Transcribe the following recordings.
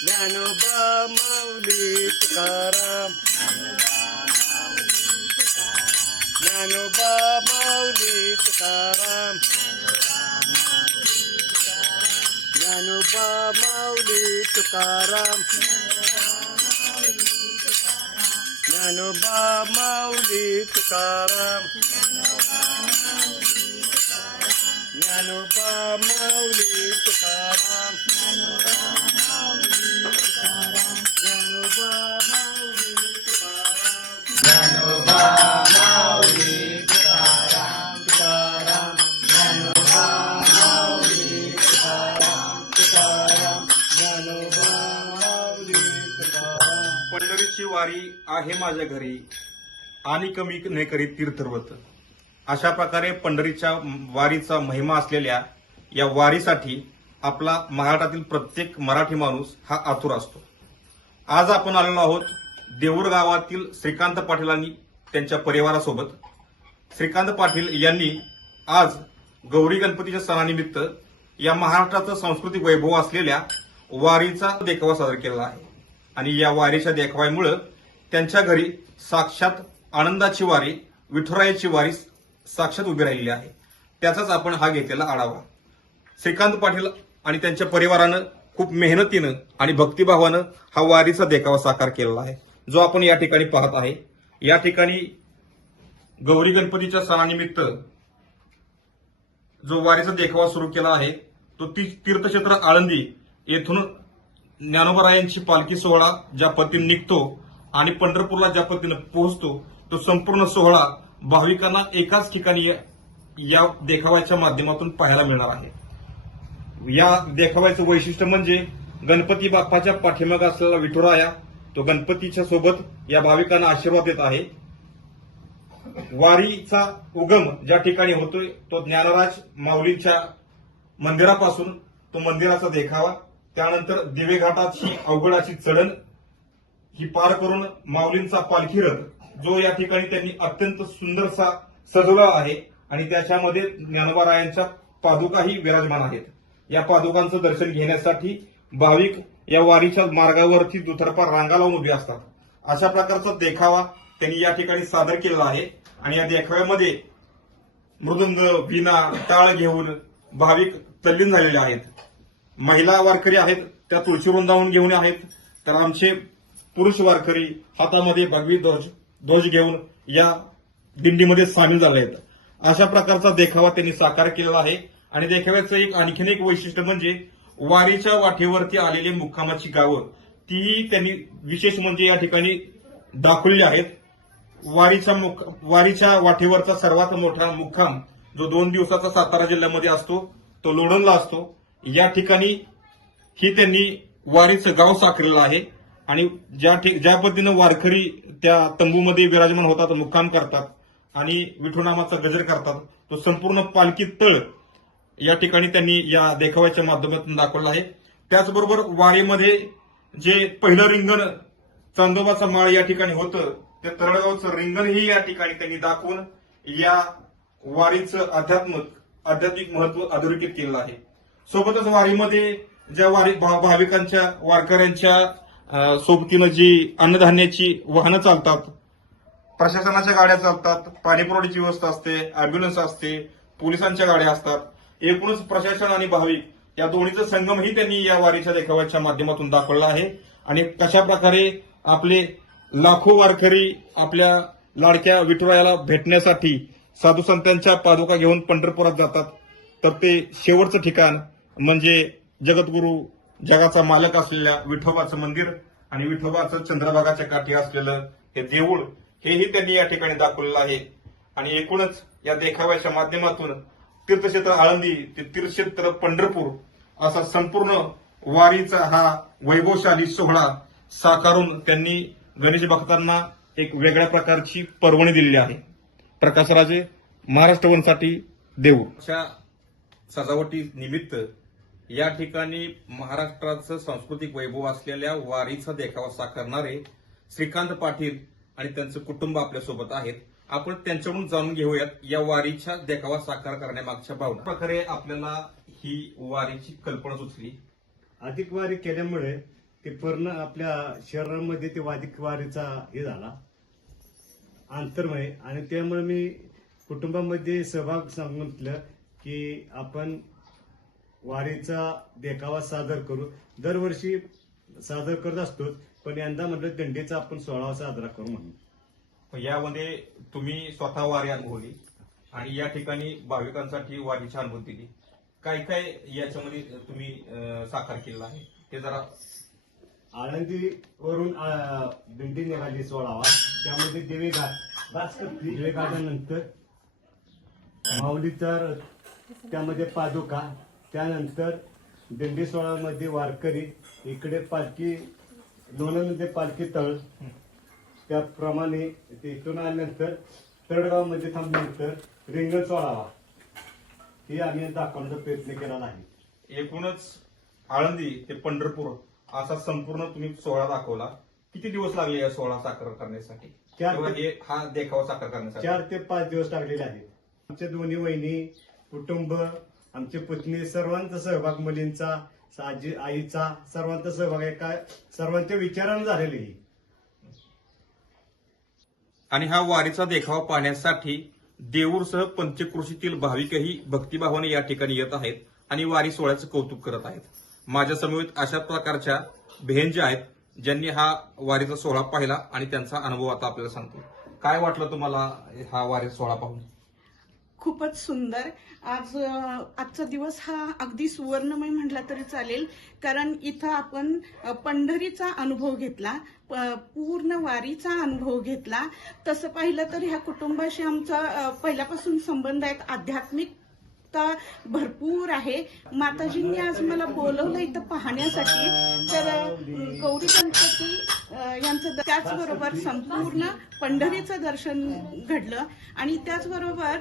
ज्ञानोबा माऊली तुकाराम ज्ञानोबा माऊली तुकाराम ज्ञानोबा माऊली तुकाराम ज्ञानोबा माऊली तुकाराम ज्ञानोबा माऊली तुकाराम वारी आहे माझ्या घरी. आणि कमी नाही करीत तीर्थर्वत अशा प्रकारे पंढरीच्या वारीचा महिमा असलेल्या या वारीसाठी आपला महाराष्ट्रातील प्रत्येक मराठी माणूस हा आतुर असतो. आज आपण आलेलो आहोत देऊर गावातील श्रीकांत पाटील आणि त्यांच्या परिवारासोबत. श्रीकांत पाटील यांनी आज गौरी गणपतीच्या सणानिमित्त या महाराष्ट्राचं सांस्कृतिक वैभव असलेल्या वारीचा देखावा सादर केला आहे. आणि या वारीच्या देखाव्यामुळं त्यांच्या घरी साक्षात आनंदाची वारी विठुरायाची वारी साक्षात उभी राहिलेली आहे. त्याचाच आपण हा घेतलेला आढावा. श्रीकांत पाटील आणि त्यांच्या परिवारानं खूप मेहनतीनं आणि भक्तिभावानं हा वारीचा देखावा साकार केलेला आहे. जो आपण या ठिकाणी पाहत आहे. या ठिकाणी गौरी गणपतीच्या सणानिमित्त जो वारीचा देखावा सुरू केला आहे तो ती तीर्थक्षेत्र आळंदी येथून ज्ञानोबरायांची पालखी सोहळा ज्या पतीनं निघतो आणि पंढरपूरला ज्या पतीनं पोहोचतो तो संपूर्ण सोहळा भाविकांना एकाच ठिकाणी या- या देखाव्याच्या माध्यमातून पाहायला मिळणार आहे. या देखाव्याचं वैशिष्ट्य म्हणजे गणपती बाप्पाच्या पाठीमागे असलेला विठुराया तो गणपतीच्या सोबत या भाविकांना आशीर्वाद देत आहे. वारीचा उगम ज्या ठिकाणी होतोय तो ज्ञानराज माऊलींच्या मंदिरापासून तो मंदिराचा देखावा त्यानंतर दिवे घाटाची अवघडाची चढण ही पार करून माऊलींचा पालखी रथ जो या ठिकाणी त्यांनी अत्यंत सुंदरसा सजवला आहे आणि त्याच्यामध्ये ज्ञानोबारायांच्या पादुकाही विराजमान आहेत. या पादुकांचं दर्शन घेण्यासाठी भाविक या वारीच्या मार्गावरती दुतर्फा रांगा लावून उभे असतात. अशा प्रकारचा देखावा त्यांनी या ठिकाणी सादर केलेला आहे आणि या देखाव्यामध्ये मृदुंग विना टाळ घेऊन भाविक तल्लीन झालेले आहेत. महिला वारकरी आहेत त्या तुळशी वृंदावून घेऊन आहेत. तर आमचे पुरुष वारकरी हातामध्ये भगवी ध्वज ध्वज घेऊन या दिंडीमध्ये सामील झाले आहेत. अशा प्रकारचा देखावा त्यांनी साकार केलेला आहे. आणि देखाव्याचं एक आणखीन एक वैशिष्ट्य म्हणजे वारीच्या वाटेवरती आलेली मुक्कामाची गावं ती त्यांनी विशेष म्हणजे या ठिकाणी दाखवलेली आहेत. वारीच्या मुक वारीच्या वाटेवरचा सर्वात मोठा मुक्काम जो दोन दिवसाचा सातारा जिल्ह्यामध्ये असतो तो लोणंदला असतो. या ठिकाणी ही त्यांनी वारीचं गाव साकारलेलं आहे. आणि ज्या ठिक ज्या पद्धतीनं वारकरी त्या तंबूमध्ये विराजमान होतात मुक्काम करतात आणि विठुनामाचा गजर करतात तो संपूर्ण पालखी तळ या ठिकाणी त्यांनी या देखाव्याच्या माध्यमातून दाखवला आहे. त्याचबरोबर वारीमध्ये जे पहिलं रिंगण चांदोबाचा माळ या ठिकाणी होतं ते तळगावचं रिंगणही या ठिकाणी त्यांनी दाखवून या वारीचं अध्यात्मक आध्यात्मिक महत्त्व अधोरेखित केलेलं आहे. सोबतच वारीमध्ये ज्या वारी भा- भाविकांच्या वारकऱ्यांच्या सोबतीनं जी अन्नधान्याची वाहनं चालतात प्रशासनाच्या गाड्या चालतात पाणीपुरवठ्याची व्यवस्था असते अँब्युलन्स असते पोलिसांच्या गाड्या असतात एकूणच प्रशासन आणि भाविक या दोन्हीचं संगमही त्यांनी या वारीच्या देखाव्याच्या माध्यमातून दाखवला आहे. आणि कशा प्रकारे आपले लाखो वारकरी आपल्या लाडक्या विठुरायाला भेटण्यासाठी साधू संतांच्या पादुका घेऊन पंढरपुरात जातात तर ते शेवटचं ठिकाण म्हणजे जगद्गुरू जगाचा मालक असलेल्या विठोबाचं मंदिर आणि विठोबाचं चंद्रभागाच्या काठी असलेलं हे देऊळ हेही त्यांनी या ठिकाणी दाखवलेलं आहे. आणि एकूणच या देखाव्याच्या माध्यमातून तीर्थक्षेत्र आळंदी ते तीर्थक्षेत्र पंढरपूर असा संपूर्ण वारीचा हा वैभवशाली सोहळा साकारून त्यांनी गणेश भक्तांना एक वेगळ्या प्रकारची पर्वणी दिलेली आहे. प्रकाशराजे महाराष्ट्र वनसाठी देऊ अशा सजावटी निमित्त या ठिकाणी महाराष्ट्राचं सांस्कृतिक वैभव असलेल्या वारीचा देखावा साकारणारे श्रीकांत पाटील आणि त्यांचं कुटुंब आपल्यासोबत आहेत. आपण त्यांच्याकडून जाणून घेऊयात या वारीच्या देखावा साकार करण्यामागच्या भावना. प्रकारे आपल्याला ही वारीची कल्पना सुचली. अधिक वारी केल्यामुळे ते पूर्ण आपल्या शरीरामध्ये ते वादिक वारीचा हे झाला. अंतर्मय. आणि त्यामुळे मी कुटुंबामध्ये सहभाग सांगितलं की आपण वारीचा देखावा सादर करू. दरवर्षी सादर करत असतो पण यंदा म्हटलं दंडीचा आपण सोहळा साजरा करू म्हणून. यामध्ये तुम्ही स्वतः वारी अनुभवली आणि या ठिकाणी भाविकांसाठी वारीची अनुभूती दिली. काय काय याच्यामध्ये तुम्ही साकार केलेलं आहे? ते जरा आळंदी वरून दिंडी निघाली सोळावा त्यामध्ये दिवे घाट बस करते. त्यामध्ये पादुका त्यानंतर दिंडी सोहळ्यामध्ये वारकरी इकडे पालखी लोणामध्ये पालखी तळ. त्याप्रमाणे ते इथून आल्यानंतर तळगावमध्ये थांबल्यानंतर रिंगण सोळावा हे आम्ही दाखवण्याचा प्रयत्न केलेला आहे. एकूणच आळंदी ते पंढरपूर असा संपूर्ण तुम्ही सोहळा दाखवला. किती दिवस लागले या सोहळा साकार करण्यासाठी? चार हे हा देखावा साकार करण्यासाठी? चार ते पाच दिवस लागलेले आहेत. आमच्या दोन्ही वहिनी कुटुंब आमची पत्नी सर्वांचा सहभाग मुलींचा आजी आईचा सर्वांचा सहभाग आहे काय सर्वांच्या विचारानं झालेली आणि हा वारीचा देखावा पाहण्यासाठी देऊरसह पंचकृषीतील भाविकही भक्तिभावाने या ठिकाणी येत आहेत आणि वारी सोहळ्याचं कौतुक करत आहेत. माझ्या समवेत अशा प्रकारच्या बहेन ज्या आहेत ज्यांनी हा वारीचा सोहळा पाहिला आणि त्यांचा अनुभव आता आपल्याला सांगतो. काय वाटलं तुम्हाला हा वारी सोहळा पाहून? खूपच सुंदर. आज आजचा दिवस हा अगदी सुवर्णमय म्हटला तरी चालेल. कारण इथं आपण पंढरीचा अनुभव घेतला प- पूर्ण वारीचा अनुभव घेतला. तसं पाहिलं तर ह्या कुटुंबाशी आमचा पहिल्यापासून संबंध आहेत उत्सुकता भरपूर आहे. माताजींनी आज मला बोलवलं इथं पाहण्यासाठी. तर गौरी गणपती यांचं त्याचबरोबर संपूर्ण पंढरीचं दर्शन घडलं. आणि त्याचबरोबर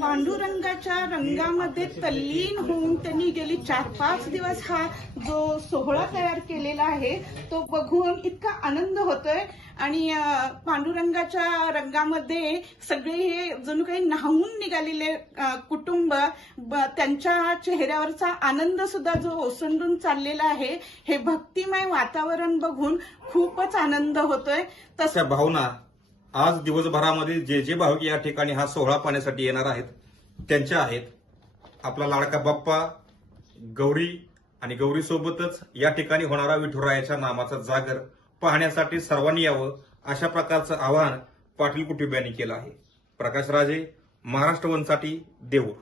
पांडुरंगाच्या रंगामध्ये तल्लीन होऊन त्यांनी गेली चार पाच दिवस. हा जो सोहळा तयार केलेला आहे तो बघून इतका आनंद होतोय. आणि पांडुरंगाच्या रंगामध्ये सगळे हे जणू काही न्हावून निघालेले कुटुंब त्यांच्या चेहऱ्यावरचा आनंद सुद्धा जो ओसंडून चाललेला आहे हे भक्तिमय वातावरण बघून खूपच आनंद होतोय. तसं भावना आज दिवसभरामध्ये जे जे भाविक या ठिकाणी हा सोहळा पाहण्यासाठी येणार आहेत त्यांच्या आहेत. आपला लाडका बाप्पा गौरी आणि गौरीसोबतच या ठिकाणी होणारा विठुरायाच्या नामाचा जागर पाहण्यासाठी सर्वांनी यावं अशा प्रकारचं आवाहन पाटील कुटुंबियांनी केलं आहे. प्रकाश राजे महाराष्ट्र वनसाठी देऊर